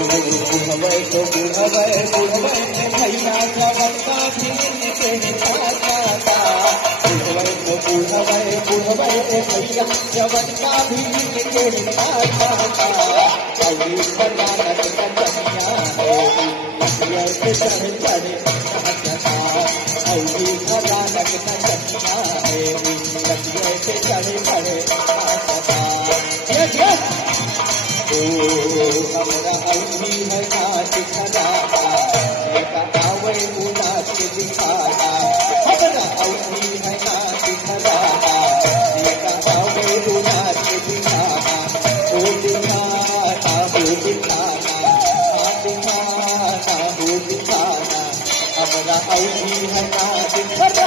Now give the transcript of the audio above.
बुढ़वै तो बुढ़वै भैया जवनका भीड़ के ताता बुढ़वै तो बुढ़वै भैया जवनका भीड़ के ताता अभी बनारस का कन्या है से चढ़े चढ़े नाचता अभी बनारस का कन्या है से चढ़े चढ़े नाचता हमरा अवधि है नाच खराबा आवे नाच दिखाना हमरा अवधि है नाच खराबा आवे नाच दिखाना ओ दिखाना हो दिखाना दिखाना हो दिखाना हमरा अवधि है नाच खराबा